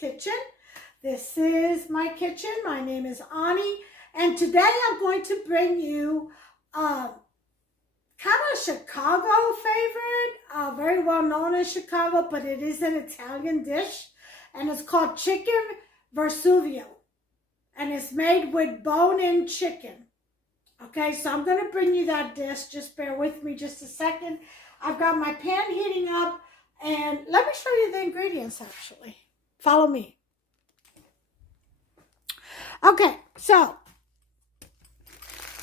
kitchen. This is my kitchen. My name is Ani, and today I'm going to bring you kind of a Chicago favorite, very well known in Chicago, but it is an Italian dish, and it's called chicken Versuvio, and it's made with bone-in chicken. Okay, so I'm going to bring you that dish. Just bear with me just a second. I've got my pan heating up, and let me show you the ingredients, actually. Follow me. Okay, so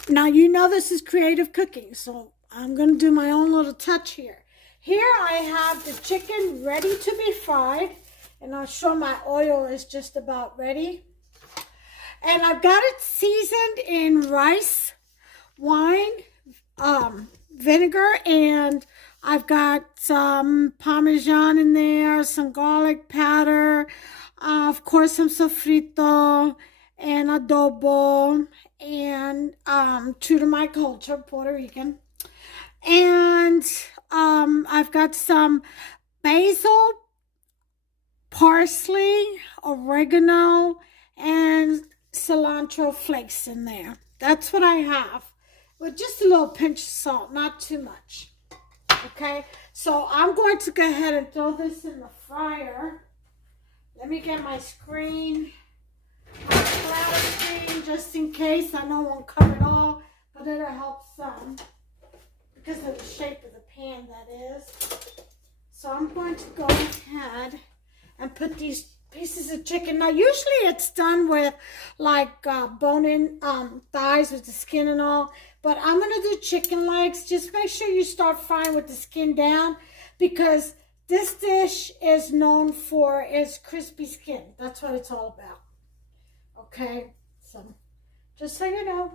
now you know this is creative cooking, so I'm going to do my own little touch here. Here I have the chicken ready to be fried, and I'll show my oil is just about ready. And I've got it seasoned in rice, wine, vinegar, and I've got some Parmesan in there, some garlic powder, of course some sofrito, and adobo, and true to my culture, Puerto Rican. And I've got some basil, parsley, oregano, and cilantro flakes in there. That's what I have, with just a little pinch of salt, not too much. Okay, so I'm going to go ahead and throw this in the fryer. Let me get my screen, my splatter screen, just in case. I know it won't cover it all, but it'll help some because of the shape of the pan, that is. So I'm going to go ahead and put these pieces of chicken. Now, usually it's done with like bone-in thighs with the skin and all, but I'm going to do chicken legs. Just make sure you start frying with the skin down, because this dish is known for its crispy skin. That's what it's all about. Okay, so just so you know.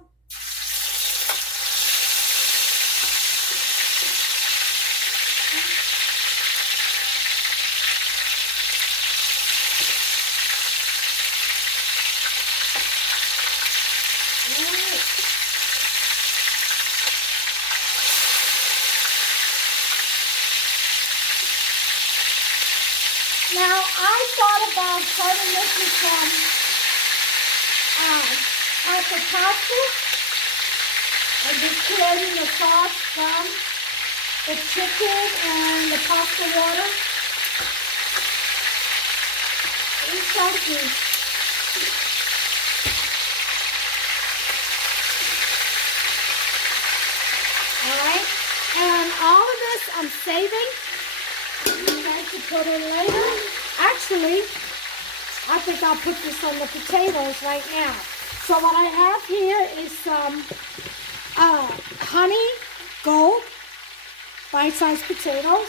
Now, I thought about starting this with some pasta and just creating the sauce from the chicken and the pasta water. Exactly. Alright, and all of this I'm saving. To put in later. Actually, I think I'll put this on the potatoes right now. So what I have here is some honey gold bite-sized potatoes.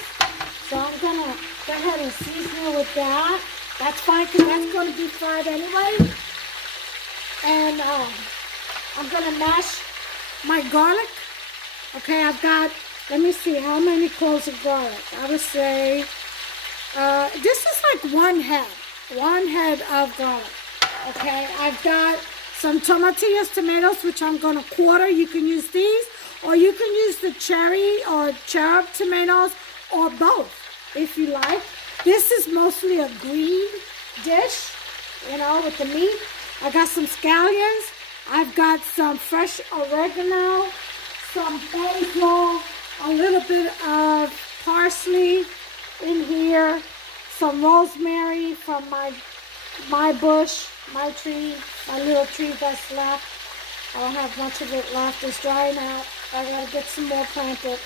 So I'm gonna go ahead and season it with that. That's fine, because that's going to be fried anyway. And I'm gonna mash my garlic. Okay, I've got, let me see, how many cloves of garlic? I would say this is like one head of garlic. Okay, I've got some Tomatillos tomatoes, which I'm going to quarter. You can use these, or you can use the cherry or cherub tomatoes, or both, if you like. This is mostly a green dish, you know, with the meat. I got some scallions. I've got some fresh oregano, some basil, a little bit of parsley in here, some rosemary from my bush, my tree, my little tree that's left. I don't have much of it left. It's drying out. I gotta get some more planted.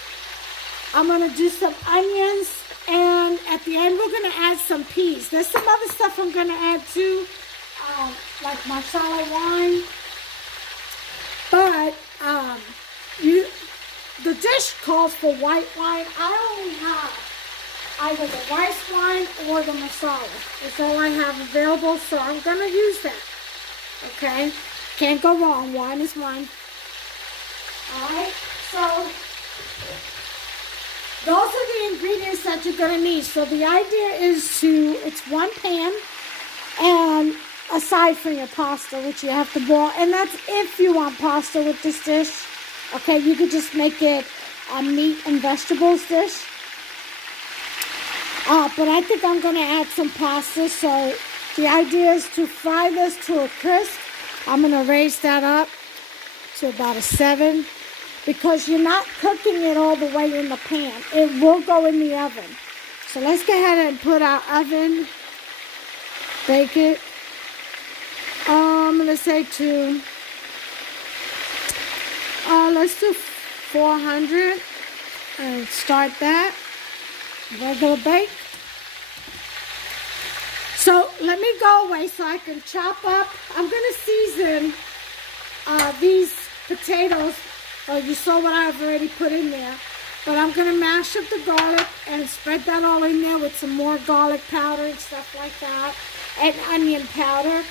I'm gonna do some onions, and at the end we're gonna add some peas. There's some other stuff I'm gonna add too, like masala wine. But the dish calls for white wine. I only have either the rice wine or the masala. It's all I have available, so I'm going to use that. Okay? Can't go wrong. Wine is wine. Alright? So, those are the ingredients that you're going to need. So, the idea is it's one pan, and aside from your pasta, which you have to boil. And that's if you want pasta with this dish. Okay, you could just make it a meat and vegetables dish. But I think I'm going to add some pasta, so The idea is to fry this to a crisp. I'm going to raise that up to about a 7 because you're not cooking it all the way in the pan. It will go in the oven. So let's go ahead and put our oven, bake it. I'm going to say to, let's do 400 and start that. Regular bake. So let me go away so I can chop up. I'm going to season these potatoes. Oh, you saw what I've already put in there. But I'm going to mash up the garlic and spread that all in there with some more garlic powder and stuff like that. And onion powder.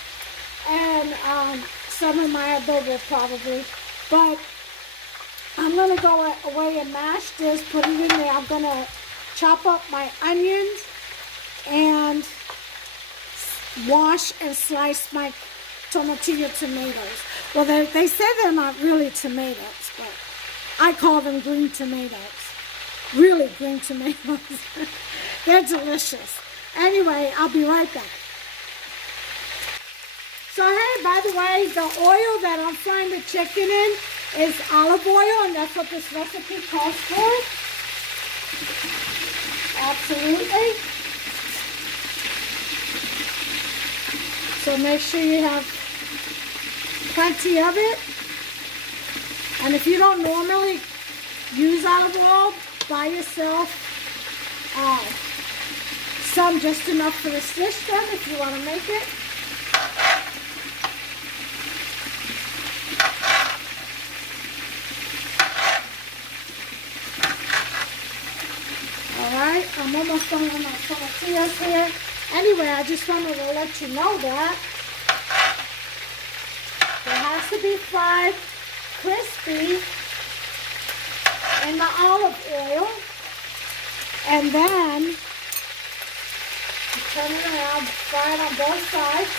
And some of my adobo probably. But I'm going to go away and mash this, put it in there. I'm going to chop up my onions and wash and slice my tomatillo tomatoes. Well, they say they're not really tomatoes, but I call them green tomatoes. Really green tomatoes. They're delicious. Anyway, I'll be right back. So, hey, by the way, the oil that I'm frying the chicken in is olive oil, and that's what this recipe calls for. Absolutely. So make sure you have plenty of it. And if you don't normally use olive oil, buy yourself some, just enough for the system if you want to make it. Alright, I'm almost done with my tomatillos here. Anyway, I just wanted to let you know that it has to be fried crispy in the olive oil. And then you turn it around, fry it on both sides.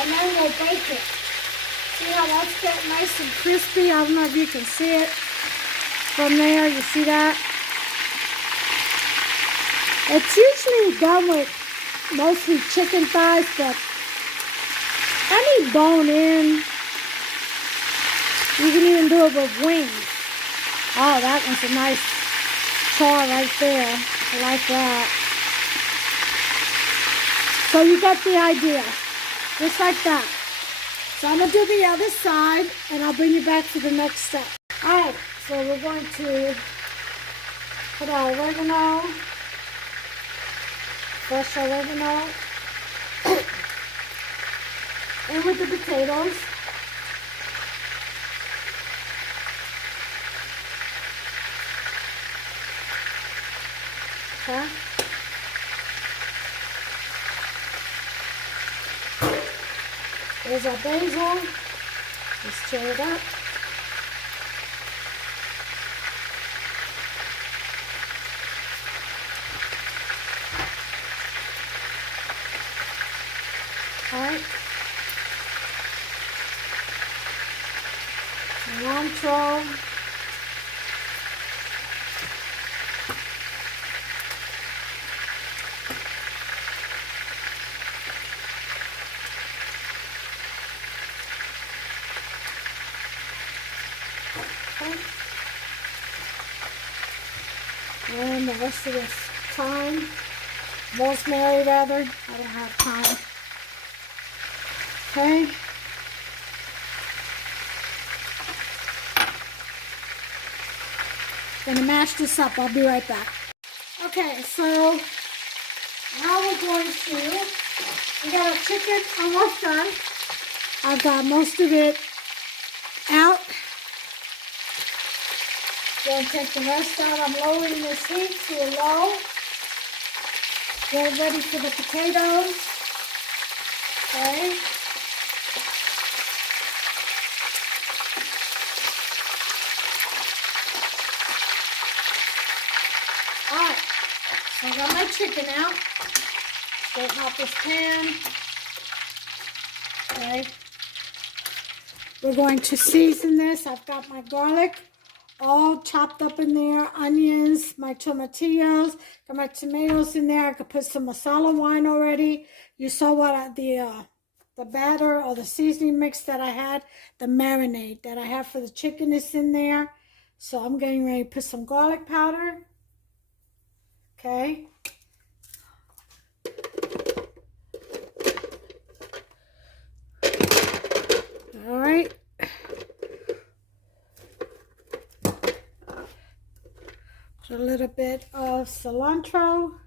And then we'll bake it. See how that's getting nice and crispy? I don't know if you can see it from there. You see that? It's usually done with mostly chicken thighs, but any bone-in. You can even do it with wings. Oh, that one's a nice char right there. I like that. So you get the idea. Just like that. So I'm going to do the other side, and I'll bring you back to the next step. Alright, so we're going to put our oregano. Fresh oregano in with the potatoes. Okay. There's our basil. Let's stir it up. Alright. Cilantro. Okay. And the rest of this thyme, rosemary rather. I don't have thyme. Okay. Gonna mash this up. I'll be right back. Okay, so now we're going to, we got our chicken almost done. I've got most of it out. Gonna take the rest out. I'm lowering this heat to a low. Get ready for the potatoes. Okay. Alright, so I got my chicken out. Straighten out this pan. Okay. We're going to season this. I've got my garlic all chopped up in there. Onions, my tomatillos, got my tomatoes in there. I could put some masala wine already. You saw what the batter or the seasoning mix that I had, the marinade that I have for the chicken is in there. So I'm getting ready to put some garlic powder. Okay. All right. Put a little bit of cilantro.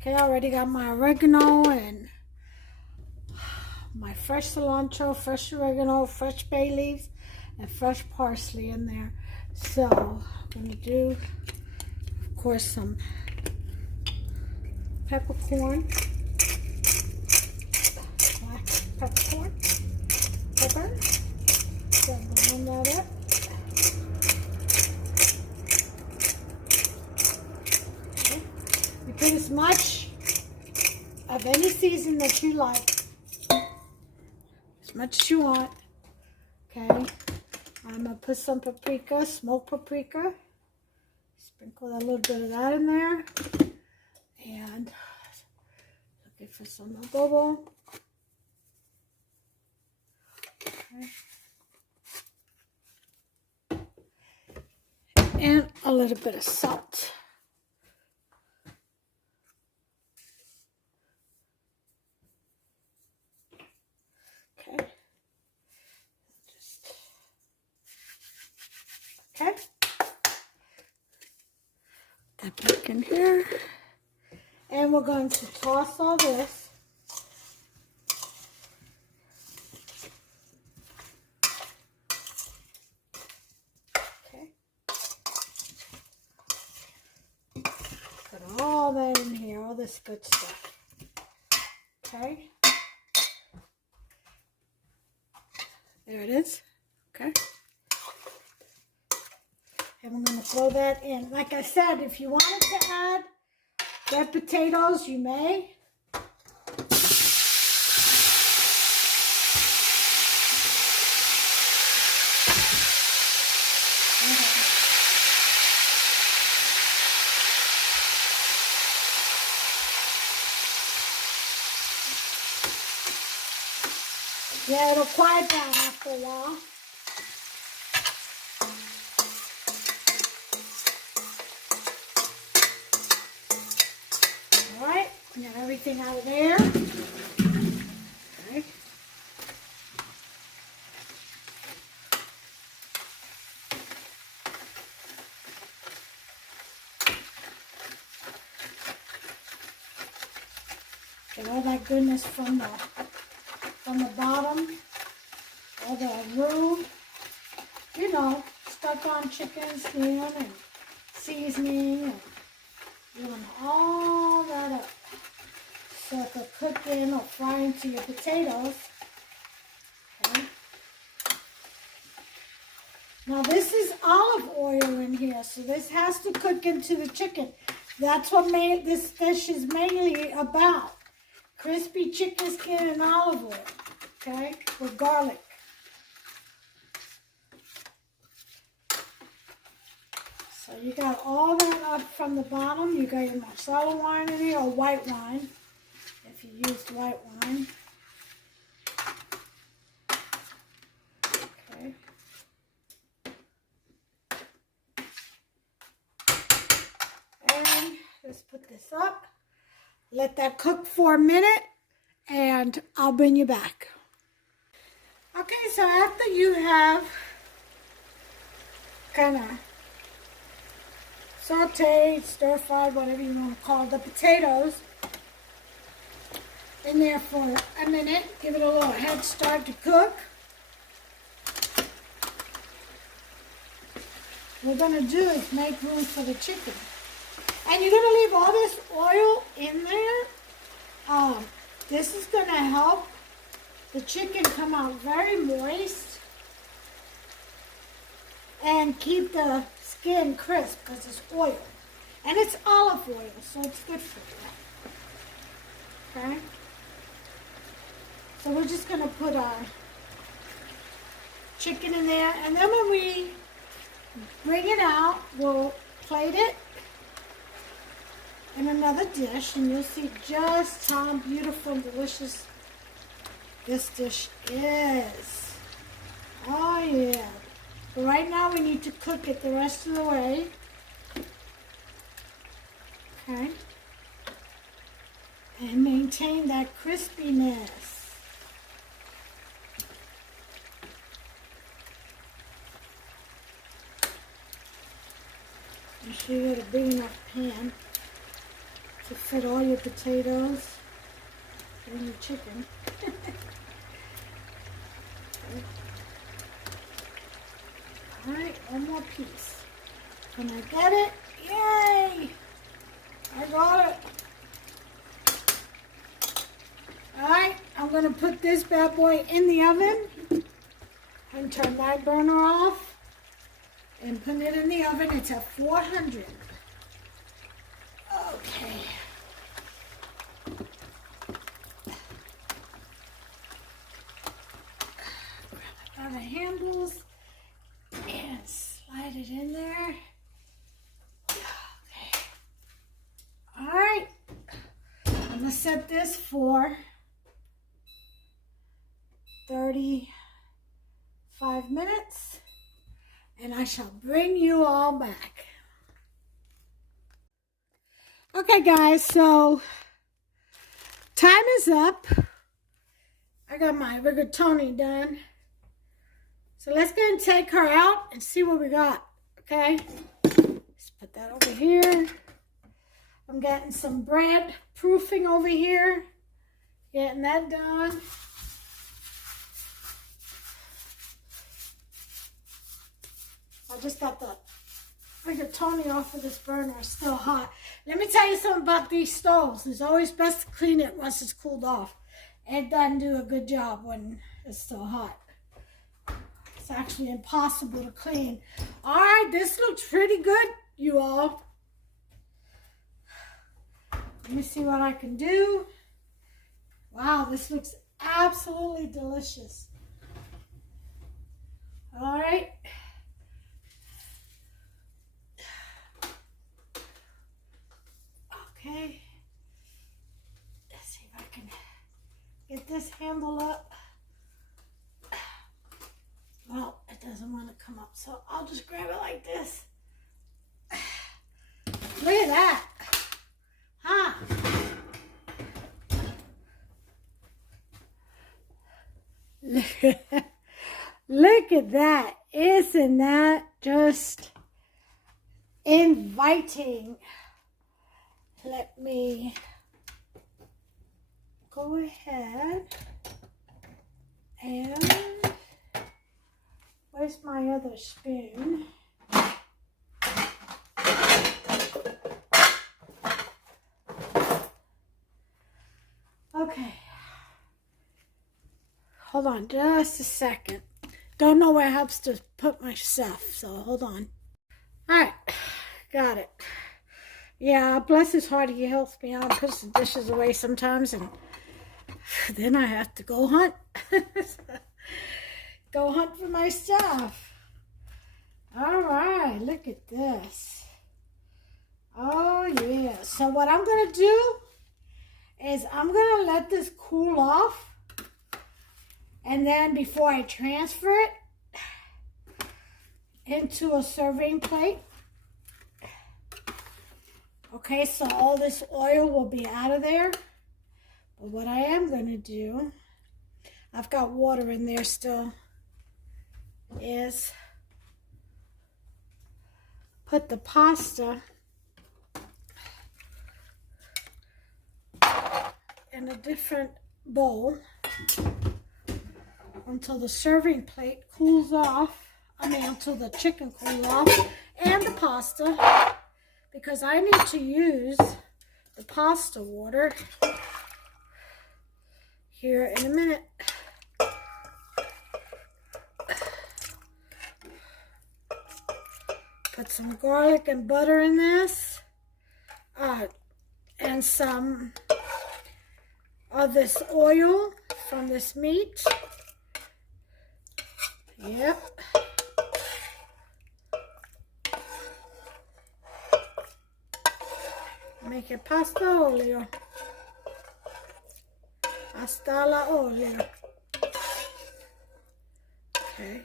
Okay, I already got my oregano and my fresh cilantro, fresh oregano, fresh bay leaves, and fresh parsley in there. So I'm going to do, of course, some peppercorn, black peppercorn, pepper. So blend that up. Okay. You put as much of any season that you like, as much as you want. Okay, I'm gonna put some paprika, smoked paprika. Sprinkle a little bit of that in there, and looking for some adobo. Okay. And a little bit of salt. Okay. Okay. That back in here. And we're going to toss all this. Okay. Put all that in here, all this good stuff. Okay. There it is. Okay. And we're going to throw that in. Like I said, if you wanted to add red potatoes, you may. Yeah, it'll quiet down after a while. All right, get everything out of there. Okay. Get all that goodness from the bottom, all the roux, you know, stuck on chicken skin and seasoning and doing all that up so it could cook in or fry into your potatoes. Okay. Now this is olive oil in here, so this has to cook into the chicken. That's what this dish is mainly about. Crispy chicken skin and olive oil, okay, with garlic. So you got all that up from the bottom. You got your masala wine in here, or white wine, if you used white wine. Okay. And let's put this up. Let that cook for a minute, and I'll bring you back. Okay, so after you have kind of sauteed, stir-fried, whatever you want to call it, the potatoes in there for a minute, give it a little head start to cook. What we're going to do is make room for the chicken. And you're going to leave all this oil in there. This is going to help the chicken come out very moist and keep the skin crisp because it's oil. And it's olive oil, so it's good for you. Okay? So we're just going to put our chicken in there. And then when we bring it out, we'll plate it in another dish, and you'll see just how beautiful and delicious this dish is. Oh yeah. But right now we need to cook it the rest of the way. Okay. And maintain that crispiness. Make sure you got a big enough pan to fit all your potatoes and your chicken. Okay. All right, one more piece. Can I get it? Yay! I got it. All right, I'm gonna put this bad boy in the oven and turn my burner off and put it in the oven. It's at 400. Okay. Grab the handles and slide it in there. Okay. All right. I'm gonna set this for 35 minutes, and I shall bring you all back. Okay, guys, so time is up. I got my rigatoni done. So let's go and take her out and see what we got, okay? Let's put that over here. I'm getting some bread proofing over here. Getting that done. I just got the rigatoni off of this burner. It's still hot. Let me tell you something about these stoves. It's always best to clean it once it's cooled off. It doesn't do a good job when it's still hot. It's actually impossible to clean. All right, this looks pretty good, you all. Let me see what I can do. Wow, this looks absolutely delicious. All right. Okay. Let's see if I can get this handle up. Well, it doesn't want to come up, so I'll just grab it like this. Look at that. Huh? Look at that. Isn't that just inviting? Let me go ahead and where's my other spoon? Okay. Hold on just a second. Don't know where it helps to put my stuff, so hold on. All right, got it. Yeah, bless his heart, he helps me out and puts the dishes away sometimes, and then I have to go hunt. Go hunt for my stuff. All right, look at this. Oh, yeah. So what I'm going to do is I'm going to let this cool off, and then before I transfer it into a serving plate, okay, so all this oil will be out of there. But what I am going to do, I've got water in there still, is put the pasta in a different bowl until the serving plate cools off. I mean, until the chicken cools off and the pasta, because I need to use the pasta water here in a minute. Put some garlic and butter in this, and some of this oil from this meat. Yep. Make it pasta olio. Hasta la olio. Okay.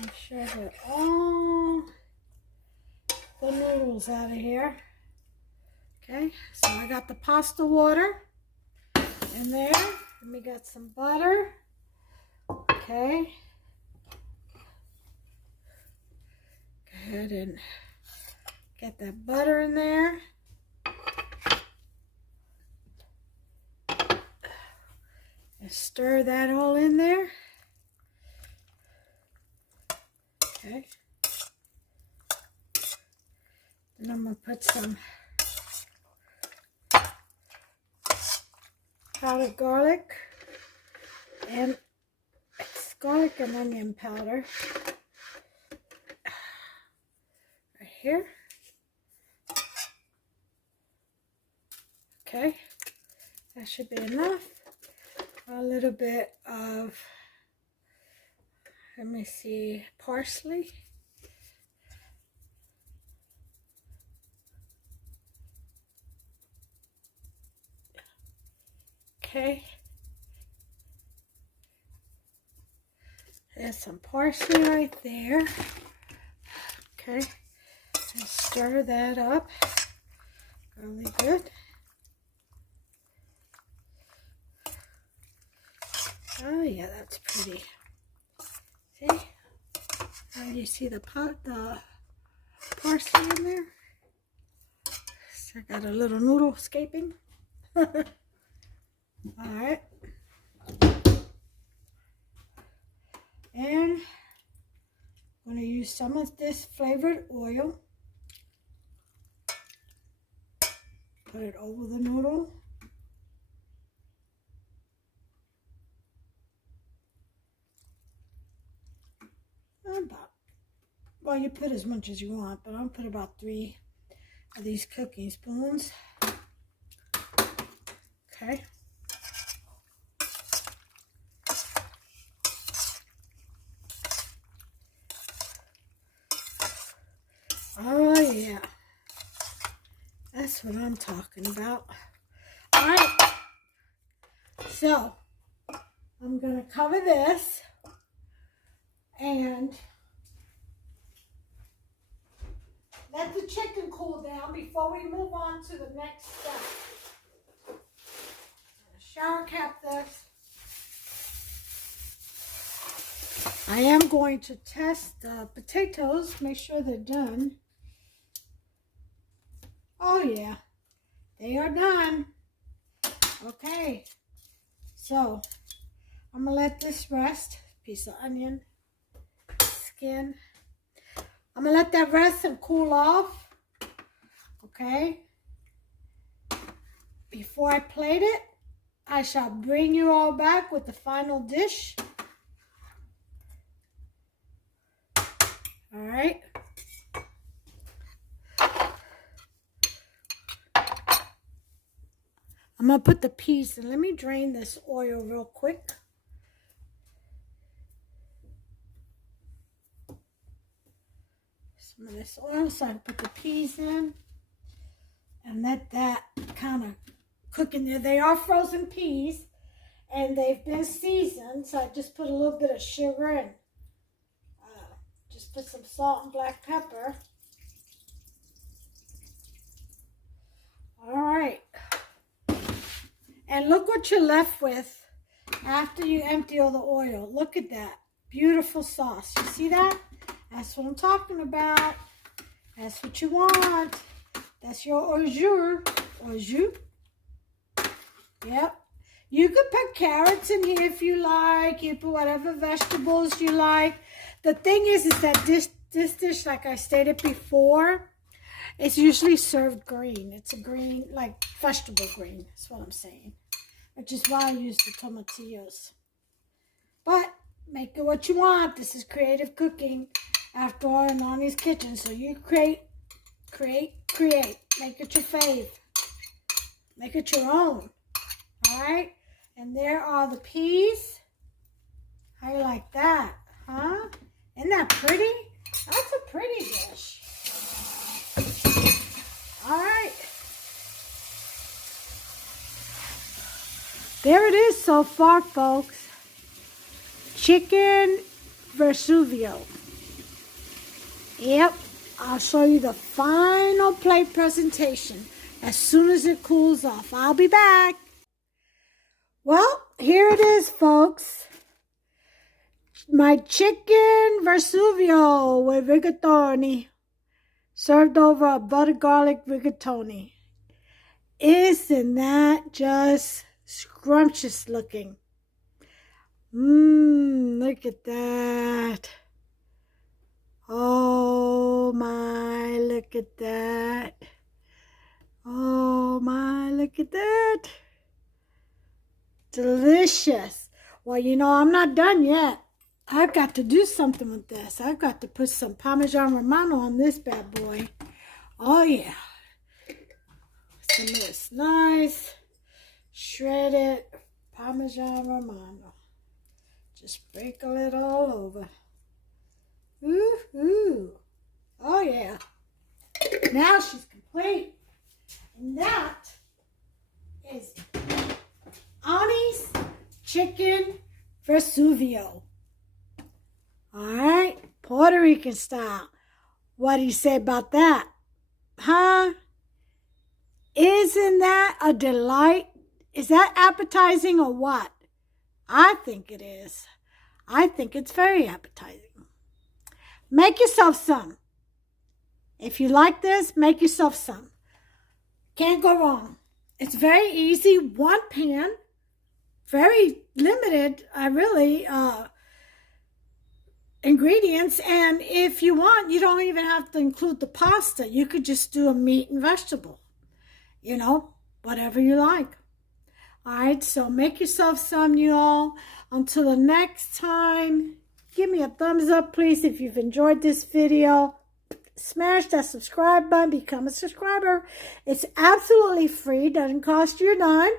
Make sure I get all the noodles out of here. Okay, so I got the pasta water in there. Let me get some butter. Okay. Go ahead and get that butter in there. And stir that all in there. Okay. Then I'm going to put some powdered garlic, and it's garlic and onion powder right here. Okay, that should be enough. A little bit of, let me see, parsley. Okay. There's some parsley right there. Okay. And stir that up really good. Oh yeah, that's pretty. See? Now you see the parsley in there? So I got a little noodle escaping. Alright. And I'm going to use some of this flavored oil. Put it over the noodle. About, well, you put as much as you want, but I'll put about 3 of these cooking spoons. Okay. Oh yeah, that's what I'm talking about. All right, so I'm gonna cover this and let the chicken cool down before we move on to the next step. Shower cap this. I am going to test the potatoes, make sure they're done. Oh yeah, they are done. Okay, so I'm gonna let this rest. Piece of onion, skin. I'm gonna let that rest and cool off. Okay. Before I plate it, I shall bring you all back with the final dish. All right. I'm going to put the peas in. Let me drain this oil real quick. Some of this oil so I can put the peas in and let that kind of cook in there. They are frozen peas and they've been seasoned, so I just put a little bit of sugar and just put some salt and black pepper. All right. And look what you're left with after you empty all the oil. Look at that. Beautiful sauce. You see that? That's what I'm talking about. That's what you want. That's your au jus. Au jus. Yep. You could put carrots in here if you like. You put whatever vegetables you like. The thing is that this dish, like I stated before, it's usually served green. It's a green, like vegetable green. That's what I'm saying. Which is why I use the tomatillos. But make it what you want. This is creative cooking. After all, in Nani's kitchen. So you create. Make it your fave. Make it your own. All right. And there are the peas. How you like that? Huh? Isn't that pretty? That's a pretty dish. All right. There it is so far, folks. Chicken Versuvio. Yep. I'll show you the final plate presentation as soon as it cools off. I'll be back. Well, here it is, folks. My chicken Versuvio with rigatoni, served over a butter garlic rigatoni. Isn't that just scrumptious looking? Look at that. Oh my, look at that. Oh my, look at that. Delicious. Well, you know, I'm not done yet. I've got to do something with this. I've got to put some Parmesan Romano on this bad boy. Oh, yeah. Some of this nice, shredded Parmesan Romano. Just sprinkle it all over. Ooh. Oh, yeah. Now she's complete. And that is Annie's Chicken Versuvio. All right, Puerto Rican style. What do you say about that? Huh? Isn't that a delight? Is that appetizing or what? I think it is. I think it's very appetizing. Make yourself some. If you like this, make yourself some. Can't go wrong. It's very easy. One pan. Very limited, ingredients, and if you want, you don't even have to include the pasta. You could just do a meat and vegetable, you know, whatever you like. All right, so make yourself some, you all. Until the next time, give me a thumbs up, please, if you've enjoyed this video. Smash that subscribe button, become a subscriber. It's absolutely free, doesn't cost you a dime.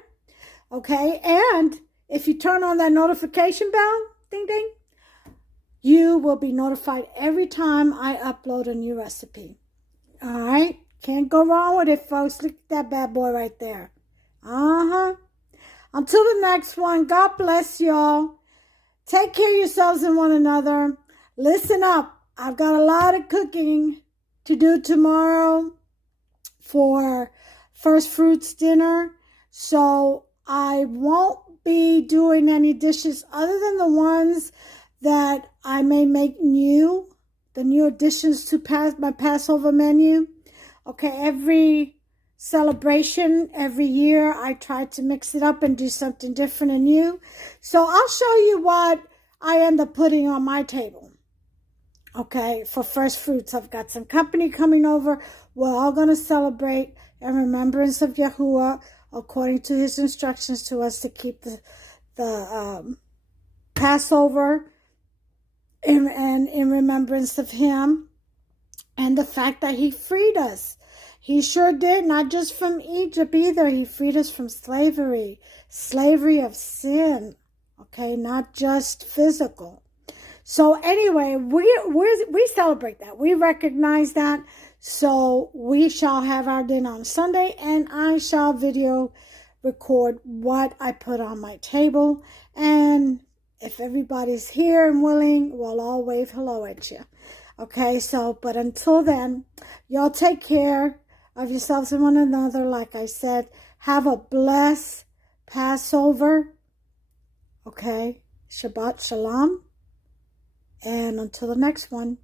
Okay, and if you turn on that notification bell, ding ding, you will be notified every time I upload a new recipe. All right, can't go wrong with it, folks. Look at that bad boy right there. Until the next one, God bless y'all. Take care of yourselves and one another. Listen up, I've got a lot of cooking to do tomorrow for First Fruits dinner, so I won't be doing any dishes other than the ones that I may make new, the new additions to my Passover menu. Okay, every celebration, every year, I try to mix it up and do something different and new. So I'll show you what I end up putting on my table. Okay, for First Fruits, I've got some company coming over. We're all going to celebrate in remembrance of Yahuwah, according to his instructions to us to keep the Passover in remembrance of him and the fact that he freed us. He sure did, not just from Egypt either. He freed us from slavery of sin, okay, not just physical. So anyway, we celebrate that. We recognize that. So we shall have our dinner on Sunday, and I shall video record what I put on my table. And if everybody's here and willing, we'll all wave hello at you. Okay, so, but until then, y'all take care of yourselves and one another. Like I said, have a blessed Passover. Okay, Shabbat Shalom. And until the next one.